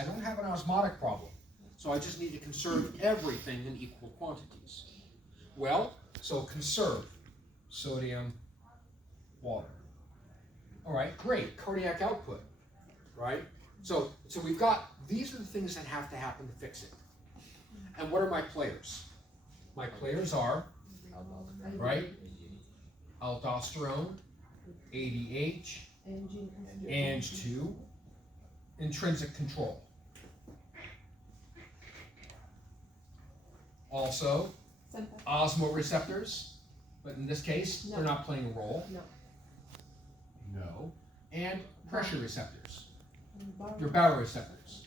I don't have an osmotic problem, so I just need to conserve everything in equal quantities. Well, so conserve sodium, water. All right, great, cardiac output, right? So we've got, these are the things that have to happen to fix it. And what are my players? My players are, right, aldosterone, ADH, Ang2, intrinsic control. Also, osmoreceptors, but in this case, they're not playing a role. No. And pressure receptors. Your baroreceptors.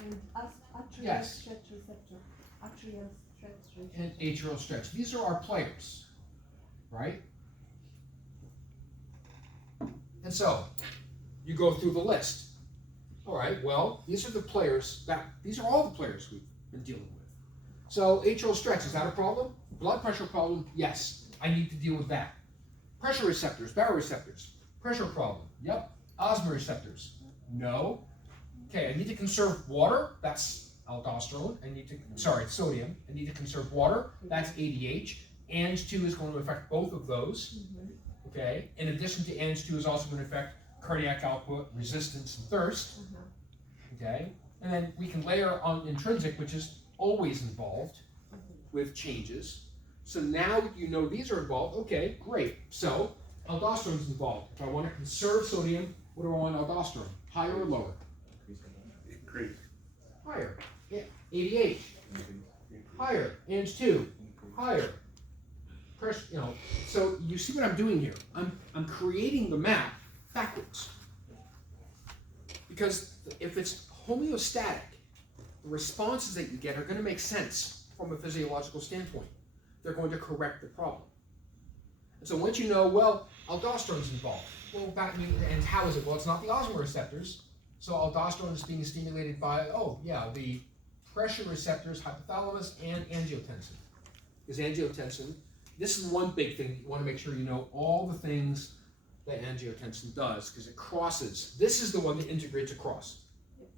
And atrial Yes. stretch receptor. Atrial stretch receptor. And atrial stretch. These are our players, right? And so, you go through the list. All right, well, these are the players, these are all the players we've been dealing with. So, atrial stretch, is that a problem? Blood pressure problem? Yes, I need to deal with that. Pressure receptors, baroreceptors, pressure problem, yep. Osmoreceptors, no. Okay, I need to conserve water, that's aldosterone. Sodium. I need to conserve water, that's ADH. Ang2 is going to affect both of those. Okay, in addition to Ang2 is also going to affect cardiac output, resistance, and thirst. Okay, and then we can layer on intrinsic, which is always involved with changes. So now you know these are involved. Okay, great. So aldosterone is involved. If I want to conserve sodium, what do I want aldosterone? Higher or lower? Increase. Higher. Yeah. ADH. Higher. Ang2. Higher. Pressure. You know. So you see what I'm doing here? I'm creating the map backwards. Because if it's homeostatic, the responses that you get are going to make sense from a physiological standpoint. They're going to correct the problem. And so once you know, well, aldosterone's involved. Well, that means, and how is it? Well, it's not the osmoreceptors. So aldosterone is being stimulated by, the pressure receptors, hypothalamus, and angiotensin. Because angiotensin, this is one big thing you want to make sure you know all the things that angiotensin does, because it crosses. This is the one that integrates across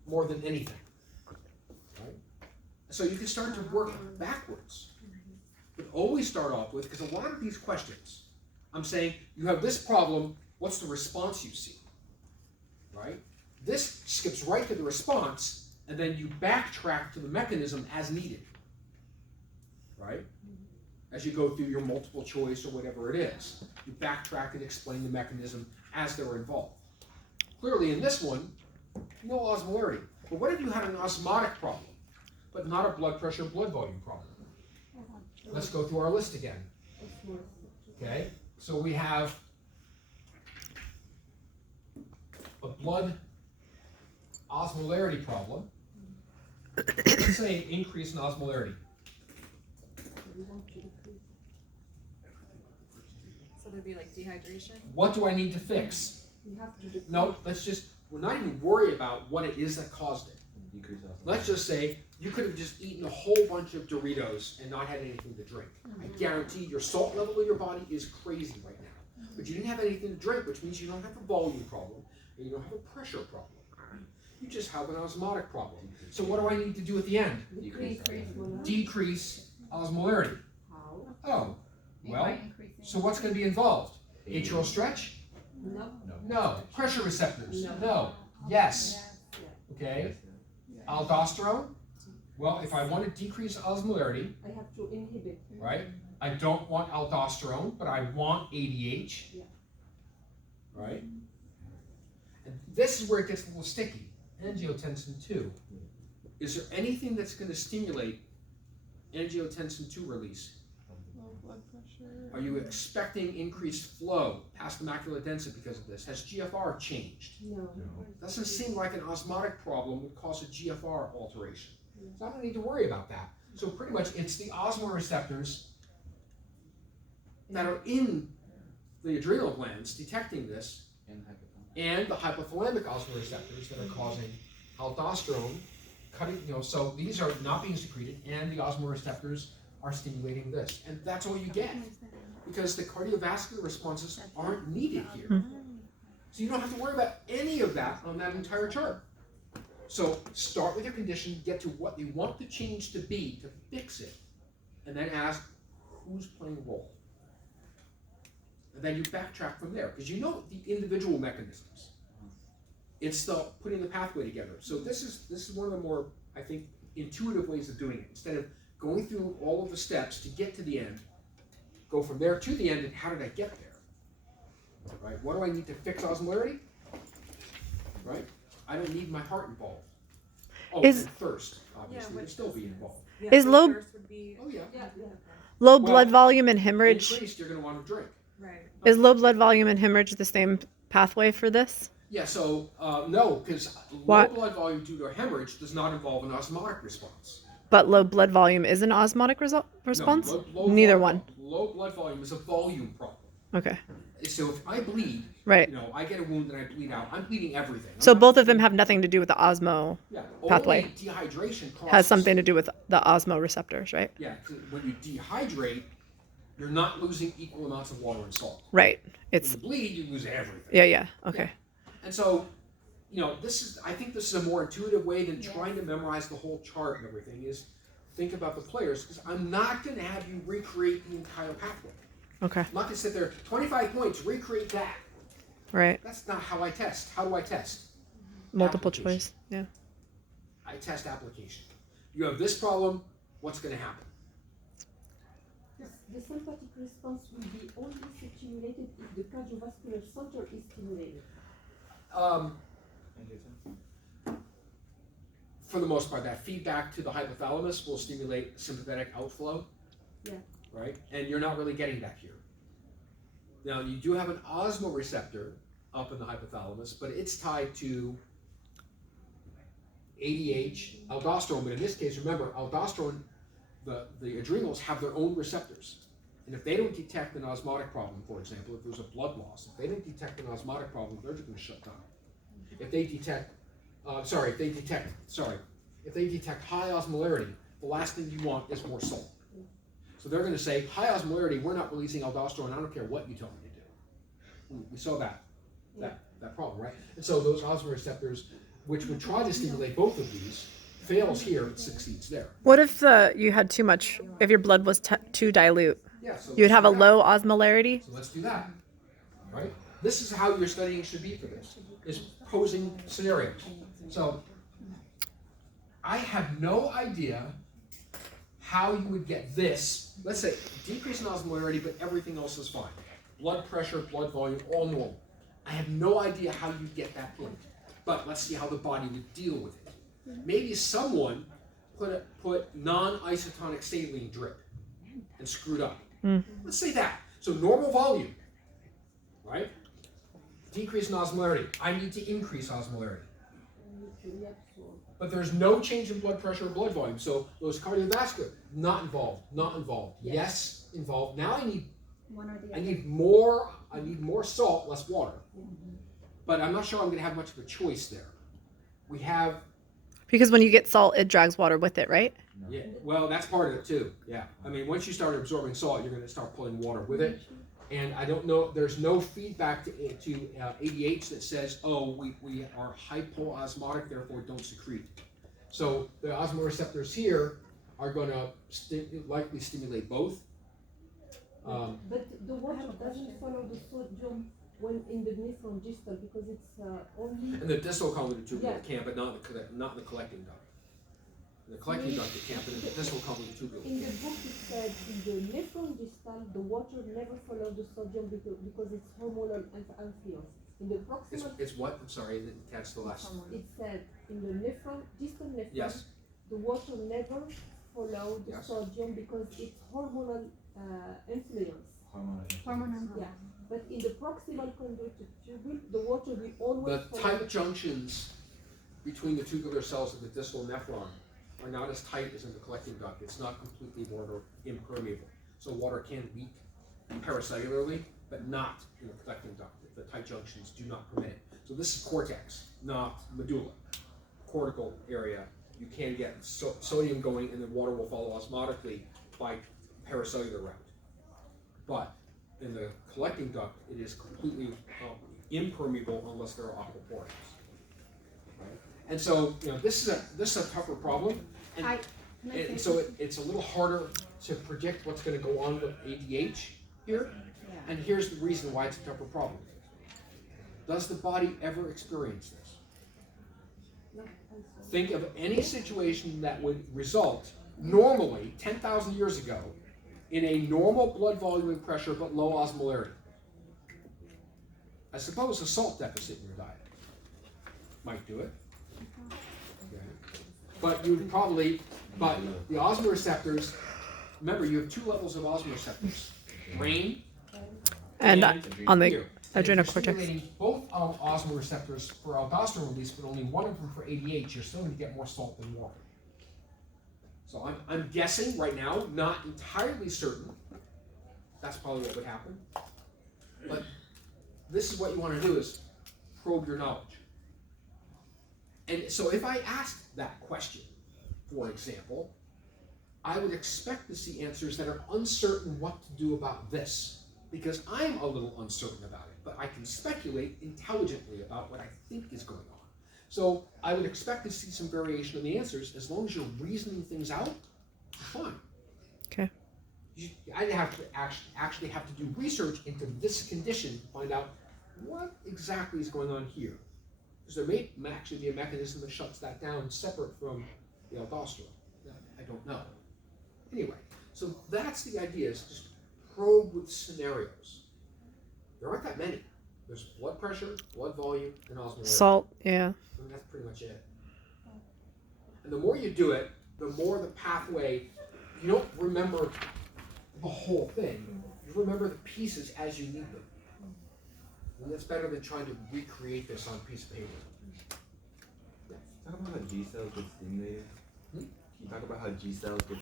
more than anything. Right? So you can start to work backwards. But always start off with, because a lot of these questions, I'm saying, you have this problem, what's the response you see? Right? This skips right to the response, and then you backtrack to the mechanism as needed. Right? As you go through your multiple choice or whatever it is. You backtrack and explain the mechanism as they're involved. Clearly in this one, no osmolarity. But what if you had an osmotic problem, but not a blood pressure, blood volume problem? Let's go through our list again. Okay, so we have a blood osmolarity problem. Let's say increase in osmolarity. So there'd be like dehydration? What do I need to fix? No, we're not even worried about what it is that caused it. Let's just say you could have just eaten a whole bunch of Doritos and not had anything to drink. I guarantee your salt level in your body is crazy right now. But you didn't have anything to drink, which means you don't have a volume problem and you don't have a pressure problem. You just have an osmotic problem. So what do I need to do at the end? Decrease osmolarity. Oh, well, so what's going to be involved? Atrial stretch? No. Pressure receptors? No. Yes. Okay. Aldosterone? Well, if I want to decrease osmolarity, I have to inhibit. right? I don't want aldosterone, but I want ADH. Yeah. Right? And this is where it gets a little sticky. Angiotensin 2. Is there anything that's going to stimulate angiotensin 2 release? Low blood pressure. Are you expecting increased flow past the macular density because of this? Has GFR changed? No. Doesn't seem like an osmotic problem would cause a GFR alteration. So I don't need to worry about that. So pretty much it's the osmoreceptors that are in the adrenal glands detecting this, and the hypothalamic osmoreceptors that are causing aldosterone cutting, so these are not being secreted, and the osmoreceptors are stimulating this. And that's all you get, because the cardiovascular responses aren't needed here. So you don't have to worry about any of that on that entire chart. So start with your condition, get to what you want the change to be to fix it, and then ask who's playing a role. And then you backtrack from there, because you know the individual mechanisms. It's the putting the pathway together. So this is one of the more, I think, intuitive ways of doing it. Instead of going through all of the steps to get to the end, go from there to the end, and how did I get there? Right? What do I need to fix osmolarity? Right? I don't need my heart involved. Oh, and thirst, obviously, would still be involved. Yeah, Is so low- thirst would be, Oh, yeah. Yeah, yeah. Low Well, blood volume and hemorrhage. Increased, you're going to want to drink. right. Is low blood volume and hemorrhage the same pathway for this? Yeah, so no, because low What? blood volume due to hemorrhage does not involve an osmotic response. But low blood volume is an osmotic response? No, Neither one. Low blood volume is a volume problem. Okay. So if I bleed, Right. you know, I get a wound and I bleed out, I'm bleeding everything. So both of them have nothing to do with the osmo, yeah, pathway. only dehydration causes, has something to do with the osmo receptors, right? Yeah, 'cause when you dehydrate, you're not losing equal amounts of water and salt. Right. When It's, you bleed, you lose everything. yeah. Okay. And so, you know, I think this is a more intuitive way than trying to memorize the whole chart and everything, is think about the players, because I'm not going to have you recreate the entire pathway. Okay. I'm not going to sit there, 25 points, recreate that. Right. That's not how I test. How do I test? Multiple Application. choice. Yeah. I test application. You have this problem, what's going to happen? The sympathetic response will be only stimulated if the cardiovascular center is stimulated. For the most part, that feedback to the hypothalamus will stimulate sympathetic outflow. Yeah. Right? And you're not really getting that here. Now, you do have an osmoreceptor up in the hypothalamus, but it's tied to ADH, aldosterone. But in this case, remember, aldosterone, the adrenals have their own receptors. And if they don't detect an osmotic problem, for example, if there's a blood loss, if they don't detect an osmotic problem, they're just going to shut down. If they detect, if they detect high osmolarity, the last thing you want is more salt. So they're going to say, high osmolarity, we're not releasing aldosterone, I don't care what you tell me to do. We saw that problem, right? And so those osmoreceptors, which would try to stimulate both of these, fails here, it succeeds there. What if you had too much, if your blood was too dilute? Yeah, so You would let's have do a that. low osmolarity? So let's do that, right? This is how your studying should be for this, is posing scenarios. So I have no idea how you would get this. Let's say decrease in osmolarity, but everything else is fine. Blood pressure, blood volume, all normal. I have no idea how you get that point, but let's see how the body would deal with it. Maybe someone put non-isotonic saline drip and screwed up. Let's say that. So normal volume, right? Decrease in osmolarity. I need to increase osmolarity. But there's no change in blood pressure or blood volume. So those cardiovascular, not involved, not involved. Yes, involved. Now I need more salt, less water. But I'm not sure I'm going to have much of a choice there. We have, Because when you get salt, it drags water with it, right? yeah, well, that's part of it too. Yeah. I mean, once you start absorbing salt, you're going to start pulling water with it. And I don't know, there's no feedback to ADH that says, oh, we are hypoosmotic, therefore don't secrete. So the osmoreceptors here are going to likely stimulate both. But the water doesn't follow the sodium when in the nephron distal because it's only. And the distal convoluted tubular Yeah. can, but not in the collecting duct. The collecting duct it can, but in the distal convoluted tubular. In the book it said in the nephron distal the water never follows the sodium because it's hormonal influence. In the proximal It's what? I'm sorry, I didn't catch the last. it said in the nephron distal nephron Yes. the water never follow the Yes. sodium because it's hormonal influence. Hormonal. Yeah. But in the proximal convoluted tubule the water will always The follow. tight junctions between the tubular cells of the distal nephron are not as tight as in the collecting duct. It's not completely water impermeable. So water can leak paracellularly, but not in the collecting duct. The tight junctions do not permit it. So this is cortex, not medulla. Cortical area, you can get sodium going and then water will follow osmotically by paracellular route. But in the collecting duct, it is completely impermeable unless there are aquaporins. Right? And so, this is a tougher problem, and so it's a little harder to predict what's going to go on with ADH here. And here's the reason why it's a tougher problem. Does the body ever experience this? Think of any situation that would result normally 10,000 years ago in a normal blood volume and pressure but low osmolarity. I suppose a salt deficit in your diet might do it. Okay. But the osmoreceptors, remember you have two levels of osmoreceptors, brain And on the here. And if you're adrenocortex. stimulating both osmoreceptors for aldosterone release, but only one of them for ADH, you're still going to get more salt than water. So I'm guessing right now, not entirely certain. That's probably what would happen. But this is what you want to do is probe your knowledge. And so if I asked that question, for example, I would expect to see answers that are uncertain what to do about this, because I'm a little uncertain about it, but I can speculate intelligently about what I think is going on. So I would expect to see some variation in the answers as long as you're reasoning things out. Fine. Okay. I'd have to actually have to do research into this condition to find out what exactly is going on here, because there may actually be a mechanism that shuts that down separate from the aldosterone. I don't know. Anyway, so that's the idea, is just probe with scenarios. There aren't that many. There's blood pressure, blood volume, and osmolarity. Salt, yeah. And that's pretty much it. And the more you do it, the more the pathway, you don't remember the whole thing. You remember the pieces as you need them. And that's better than trying to recreate this on a piece of paper. Talk about how G cells get stimulated. Can you talk about how G cells get